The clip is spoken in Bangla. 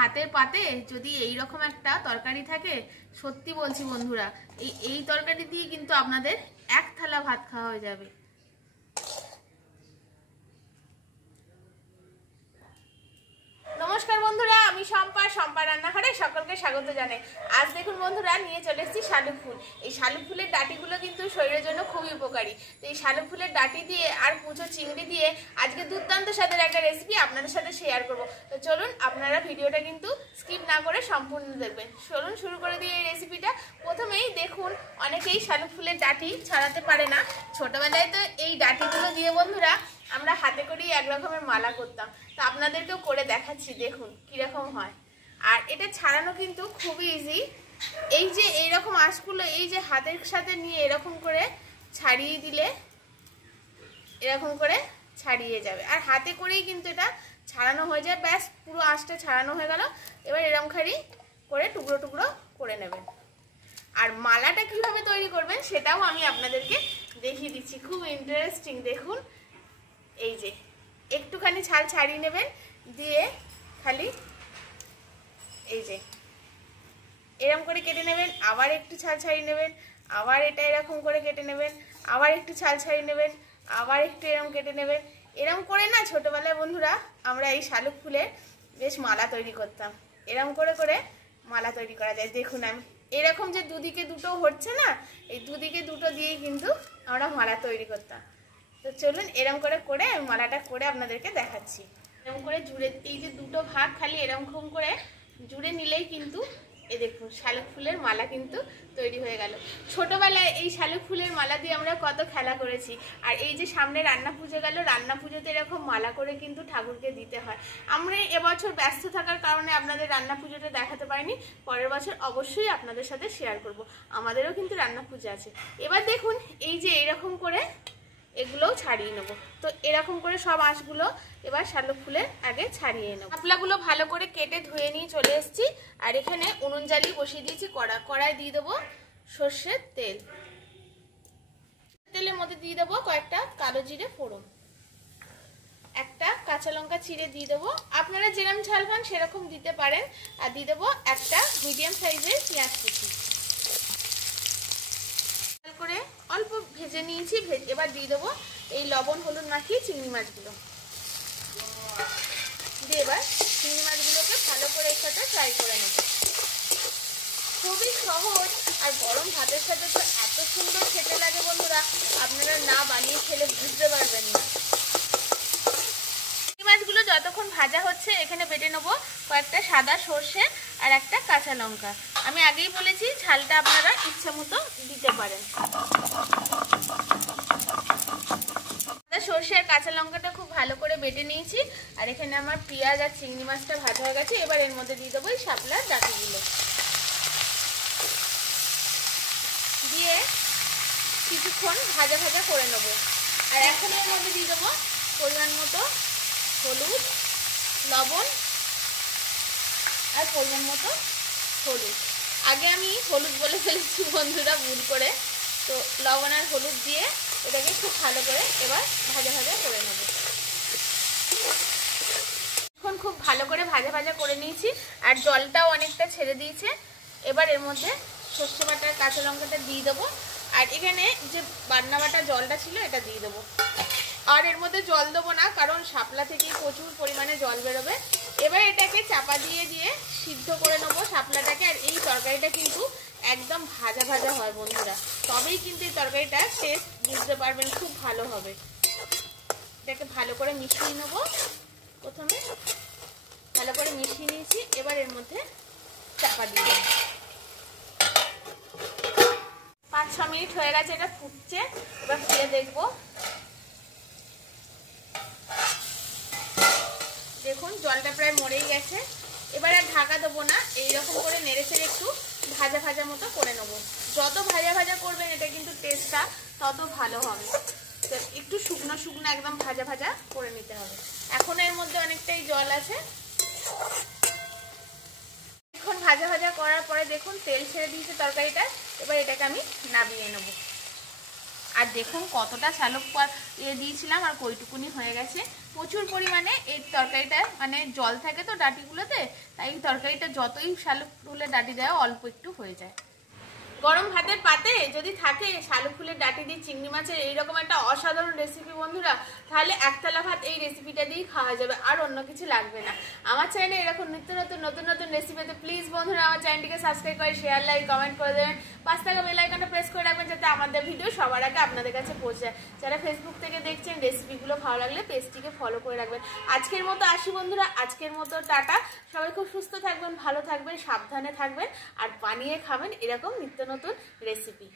ভাতের পাতে যদি এই রকম একটা তরকারি থাকে, সত্যি বলছি বন্ধুরা, এই তরকারি দিয়ে কিন্তু আপনাদের এক থালা ভাত খাওয়া হয়ে যাবে। নমস্কার বন্ধুরা, আমি শম্পা রান্নাঘরে সকলকে স্বাগত জানাই। আজ দেখুন বন্ধুরা, নিয়ে চলে এসেছি শালুক ফুল। এই শালুক ফুলের ডাঁটিগুলো কিন্তু শরীরের জন্য খুবই উপকারী। তো এই শালুক ফুলের ডাঁটি দিয়ে আর কুচো চিংড়ি দিয়ে আজকে দুর্দান্ত স্বাদের একটা রেসিপি আপনাদের সাথে শেয়ার করব। তো চলুন, আপনারা ভিডিওটা কিন্তু স্কিপ না করে সম্পূর্ণ দেখবেন। চলুন শুরু করে দিই এই রেসিপিটা। প্রথমেই দেখুন, অনেকেই শালুক ফুলের ডাঁটি ছাড়াতে পারে না। ছোটবেলায় তো এই ডাঁটিগুলো দিয়ে বন্ধুরা আমরা হাতে করেই এক রকমের মালা করতাম। তো আপনাদেরকেও করে দেখাচ্ছি, দেখুন কিরকম হয়। আর এটা ছাড়ানো কিন্তু খুবই ইজি। এই যে এইরকম আঁশগুলো এই যে হাতের সাথে নিয়ে এরকম করে ছাড়িয়ে দিলে এরকম করে ছাড়িয়ে যাবে। আর হাতে করেই কিন্তু এটা ছাড়ানো হয়ে যায়। ব্যাস, পুরো আঁশটা ছাড়ানো হয়ে গেল। এবার এরকম খালি করে টুকরো টুকরো করে নেবেন। আর মালাটা কিভাবে তৈরি করবেন সেটাও আমি আপনাদেরকে দেখিয়ে দিচ্ছি, খুব ইন্টারেস্টিং। দেখুন, এই যে একটুখানি ছাল ছাড়িয়ে নেবেন, দিয়ে খালি এই যে এরকম করে কেটে নেবেন। আবার একটু ছাল ছাড়িয়ে নেবেন, আবার এটা এরকম করে কেটে নেবেন, আবার একটু ছাল ছাড়িয়ে নেবেন, আবার একটু এরকম কেটে নেবেন। এরকম করে না ছোটবেলায় বন্ধুরা আমরা এই শালুক ফুলের বেশ মালা তৈরি করতাম। এরকম করে করে মালা তৈরি করা যায়। দেখুন, আমি এরকম যে দুদিকে দুটো হচ্ছে না, এই দুদিকে দুটো দিয়েই কিন্তু আমরা মালা তৈরি করতাম। তো চলুন এরকম করে করে মালাটা করে আপনাদেরকে দেখাচ্ছি। এরকম করে জুড়ে, এই যে দুটো ভাগ খালি এরকম করে জুড়ে নিলেই কিন্তু এই দেখুন শালুক ফুলের মালা কিন্তু তৈরি হয়ে গেল। ছোটবেলায় এই শালুক ফুলের মালা দিয়ে আমরা কত খেলা করেছি। আর এই যে সামনে রান্না পুজো গেল, রান্না পুজোতে এরকম মালা করে কিন্তু ঠাকুরকে দিতে হয়। আমরা এবছর ব্যস্ত থাকার কারণে আপনাদের রান্না পুজোটা দেখাতে পারিনি। পরের বছর অবশ্যই আপনাদের সাথে শেয়ার করব। আমাদেরও কিন্তু রান্না পুজো আছে। এবার দেখুন, এই যে এরকম করে এগুলোও ছাড়িয়ে নেবো। তো এরকম করে সব আঁশগুলো এবার শালুক ফুলের আগে ছাড়িয়ে নেবো। শাপলাগুলো ভালো করে কেটে ধুয়ে নিয়ে চলে এসেছি। আর এখানে উনুন জ্বালিয়ে বসিয়ে দিয়েছি কড়াই দিয়ে দেবো সর্ষের তেল। তেলের মধ্যে দিয়ে দেবো কয়েকটা কালো জিরে ফোড়ন, একটা কাঁচা লঙ্কা চিড়ে দিয়ে দেবো। আপনারা যেরকম ঝাল খান সেরকম দিতে পারেন। আর দিয়ে দেবো একটা মিডিয়াম সাইজের পেঁয়াজ কুচি করে অল্প ভেজে নিয়েছি। এবার দিয়ে দেবো এই লবণ হলুদ মাখিয়ে চিংড়ি মাছগুলো দিয়ে এবার চিংড়ি মাছগুলোকে ভালো করে এর সাথে ফ্রাই করে নেব। খুবই সহজ, আর গরম ভাতের সাথে তো এত সুন্দর খেতে লাগে বন্ধুরা, আপনারা না বানিয়ে খেলে বুঝতে পারবেন না। চিংড়ি মাছগুলো যতক্ষণ ভাজা হচ্ছে এখানে বেটে নেবো কয়েকটা সাদা সর্ষে আর একটা কাঁচা লঙ্কা। আমি আগেই বলেছি ঝালটা আপনারা ইচ্ছে মতো দিতে পারেন। সর্ষে আর কাঁচা লঙ্কাটা খুব ভালো করে বেটে নিয়েছি। আর এখানে আমার পেঁয়াজ আর চিংড়ি মাছটা ভাজা হয়ে গেছে। এবার এর মধ্যে দিয়ে দেবো এই শাপলার ডাঁটিগুলো দিয়ে কিছুক্ষণ ভাজা ভাজা করে নেব। আর এখন এর মধ্যে দিয়ে দেবো পরিমাণ মতো হলুদ, লবণ আর পরিমাণ মতো হলুদ। আগে আমি হলুদ বলে ফেলেছি বন্ধুরা ভুল করে। তো লবণ আর হলুদ দিয়ে এটাকে খুব ভালো করে এবার ভাজা ভাজা করে নেব। এখন খুব ভালো করে ভাজা ভাজা করে নিয়েছি আর জলটাও অনেকটা ছেড়ে দিয়েছে। এবার এর মধ্যে সর্ষে বাটা কাঁচা লঙ্কাটা দিয়ে দেবো। আর এখানে যে বান্না বাটা জলটা ছিল এটা দিয়ে দেবো। আর এর মধ্যে জল দেবো না, কারণ শাপলা থেকেই প্রচুর পরিমাণে জল বেরোবে। এবার এটাকে চাপা দিয়ে দিয়ে সিদ্ধ করে নেবো শাপলাটাকে। আর এই তরকারিটা কিন্তু একদম ভাজা ভাজা হয় বন্ধুরা, তবেই কিন্তু এই তরকারিটার টেস্ট বুঝতে পারবেন, খুব ভালো হবে। এটাকে ভালো করে মিশিয়ে নেব। প্রথমে ভালো করে মিশিয়ে নিয়েছি। এবার এর মধ্যে চাপা দিয়ে দেবো। 5-6 মিনিট হয়ে গেছে, এটা ফুটছে। এবার খেয়ে দেখবো। দেখুন জলটা প্রায় মরেই গেছে। এবার আর ঢাকা দেবো না, এইরকম করে নেড়ে চেড়ে একটু ভাজা ভাজা মতো করে নেবো। যত ভাজা ভাজা করবেন এটা কিন্তু টেস্টটা তত ভালো হবে। তো একটু শুকনো শুকনো একদম ভাজা ভাজা করে নিতে হবে। এখন এর মধ্যে অনেকটাই জল আছে। এখন ভাজা ভাজা করার পরে দেখুন তেল ছেড়ে দিয়েছে তরকারিটা। এবার এটাকে আমি নামিয়ে নেব। আর দেখুন কতটা শালুক দিয়েছিলাম আর কইটুকুনি হয়ে গেছে। প্রচুর পরিমাণে এই তরকারিটা মানে জল থাকে তো ডাঁটিগুলোতে, তাই তরকারিটা যতই শালুক ফুলের ডাঁটি দেয় অল্প একটু হয়ে যায়। গরম ভাতের পাতে যদি থাকে শালুক ফুলের ডাঁটি দিয়ে চিংড়ি মাছের এইরকম একটা অসাধারণ রেসিপি বন্ধুরা, তাহলে একতলা ভাত এই রেসিপিটা দিয়েই খাওয়া যাবে, আর অন্য কিছু লাগবে না। আমার চ্যানেলে এরকম নিত্য নতুন নতুন রেসিপিতে প্লিজ বন্ধুরা আমার চ্যানেলটিকে সাবস্ক্রাইব করে শেয়ার লাইক কমেন্ট করে দেবেন, পাশ থাকা বেল আইকনটা প্রেস করে রাখবেন যাতে আমাদের ভিডিও সবার আগে আপনাদের কাছে পৌঁছে যায়। যারা ফেসবুক থেকে দেখছেন রেসিপিগুলো ভালো লাগলে পেজটিকে ফলো করে রাখবেন। আজকের মতো আসি বন্ধুরা, আজকের মতো টাটা। সবাই খুব সুস্থ থাকবেন, ভালো থাকবেন, সাবধানে থাকবেন, আর বানিয়ে খাবেন এরকম নিত্য নতুন রেসিপি।